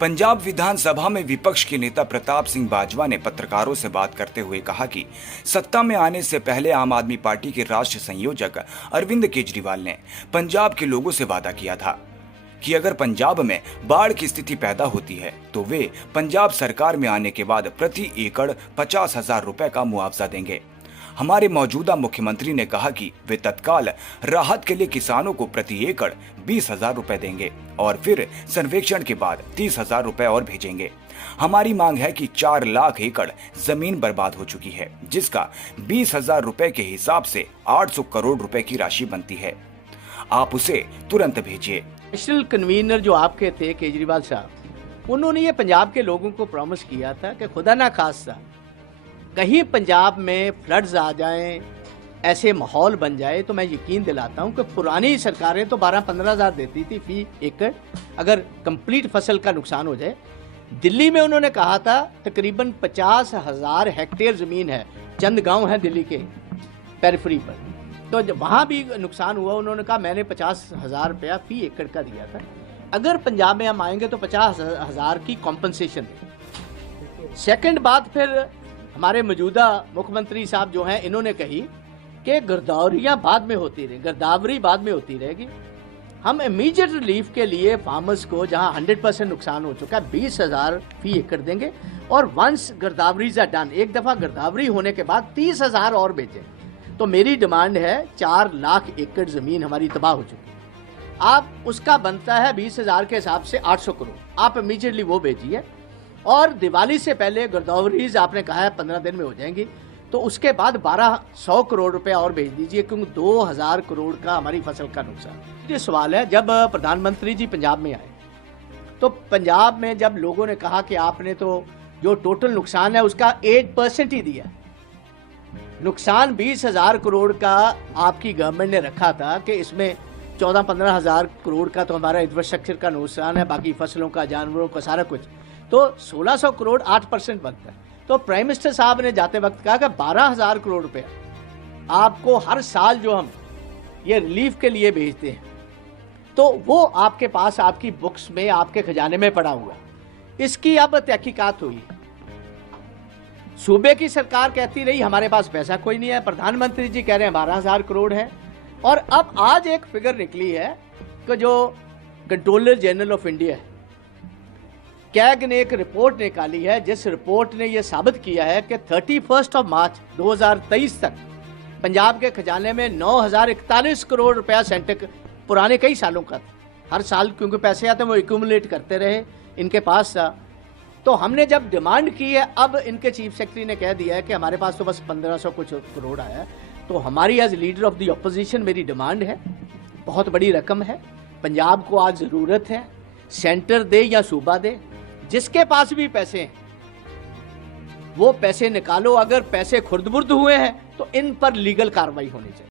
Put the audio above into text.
पंजाब विधानसभा में विपक्ष के नेता प्रताप सिंह बाजवा ने पत्रकारों से बात करते हुए कहा कि सत्ता में आने से पहले आम आदमी पार्टी के राष्ट्रीय संयोजक अरविंद केजरीवाल ने पंजाब के लोगों से वादा किया था कि अगर पंजाब में बाढ़ की स्थिति पैदा होती है तो वे पंजाब सरकार में आने के बाद प्रति एकड़ 50,000 रुपए का मुआवजा देंगे। हमारे मौजूदा मुख्यमंत्री ने कहा कि वे तत्काल राहत के लिए किसानों को प्रति एकड़ 20,000 रुपए देंगे और फिर सर्वेक्षण के बाद 30,000 रुपए और भेजेंगे। हमारी मांग है कि 4 लाख एकड़ जमीन बर्बाद हो चुकी है, जिसका 20,000 रुपए के हिसाब से 800 करोड़ रुपए की राशि बनती है। आप उसे तुरंत भेजिए। नेशनल कन्वीनर जो आपके थे केजरीवाल साहब, उन्होंने ये पंजाब के लोगों को प्रॉमिस किया था कि खुदा ना खास्ता कहीं पंजाब में फ्लड्स आ जाएं, ऐसे माहौल बन जाए तो मैं यकीन दिलाता हूं कि पुरानी सरकारें तो 12-15 हज़ार देती थी फी एकड़ अगर कंप्लीट फसल का नुकसान हो जाए। दिल्ली में उन्होंने कहा था तकरीबन 50,000 हेक्टेयर ज़मीन है, चंद गांव है दिल्ली के पेरिफेरी पर, तो जब वहाँ भी नुकसान हुआ उन्होंने कहा मैंने 50,000 रुपया फी एकड़ का दिया था। अगर पंजाब में हम आएंगे तो 50,000 की कॉम्पनसेशन है। सेकेंड बात फिर हमारे मौजूदा मुख्यमंत्री साहब जो हैं इन्होंने कही कि गिरदावरियाँ बाद में होती रहेंगी, गिरदावरी बाद में होती रहेगी। हम इमीडिएट रिलीफ के लिए फार्मर्स को जहाँ 100% नुकसान हो चुका है 20,000 फी एकड़ देंगे और वंस गिरदावरीज आर डन, एक दफ़ा गिरदावरी होने के बाद 30,000 और भेजें। तो मेरी डिमांड है 4 लाख एकड़ ज़मीन हमारी तबाह हो चुकी है, आप उसका बनता है 20,000 के हिसाब से 800 करोड़, आप इमीडिएटली वो भेजिए। और दिवाली से पहले गिरदावरीज आपने कहा है 15 दिन में हो जाएंगी, तो उसके बाद 1200 करोड़ रुपए और भेज दीजिए, क्योंकि 2,000 करोड़ का हमारी फसल का नुकसान। ये सवाल है, जब प्रधानमंत्री जी पंजाब में आए तो पंजाब में जब लोगों ने कहा कि आपने तो जो टोटल नुकसान है उसका 8% ही दिया, नुकसान 20,000 करोड़ का आपकी गवर्नमेंट ने रखा था कि इसमें 14-15 हज़ार करोड़ का तो हमारा इंफ्रास्ट्रक्चर का नुकसान है, बाकी फसलों का, जानवरों का, सारा कुछ, तो 1,600 करोड़ 8% बनता है। तो प्राइम मिनिस्टर साहब ने जाते वक्त कहा कि 12,000 करोड़ रुपए आपको हर साल जो हम ये रिलीफ के लिए भेजते हैं, तो वो आपके पास आपकी बुक्स में, आपके खजाने में पड़ा हुआ है। इसकी अब तहकीकात हुई। सूबे की सरकार कहती रही हमारे पास पैसा कोई नहीं है, प्रधानमंत्री जी कह रहे हैं 12,000 करोड़ है। और अब आज एक फिगर निकली है कि जो कंट्रोलर जनरल ऑफ इंडिया है, कैग ने एक रिपोर्ट निकाली है, जिस रिपोर्ट ने यह साबित किया है कि 31 मार्च 2023 तक पंजाब के खजाने में 9,041 करोड़ रुपया सेंटर पुराने कई सालों का था। हर साल क्योंकि पैसे आते हैं वो एक्यूमुलेट करते रहे, इनके पास था। तो हमने जब डिमांड की है, अब इनके चीफ सेक्रेटरी ने कह दिया है कि हमारे पास तो बस 1,500 कुछ करोड़ आया है। तो हमारी as leader of the opposition मेरी डिमांड है, बहुत बड़ी रकम है, पंजाब को आज ज़रूरत है, सेंटर दे या सूबा दे, जिसके पास भी पैसे हैं वो पैसे निकालो। अगर पैसे खुर्द-बुर्द हुए हैं तो इन पर लीगल कार्रवाई होनी चाहिए।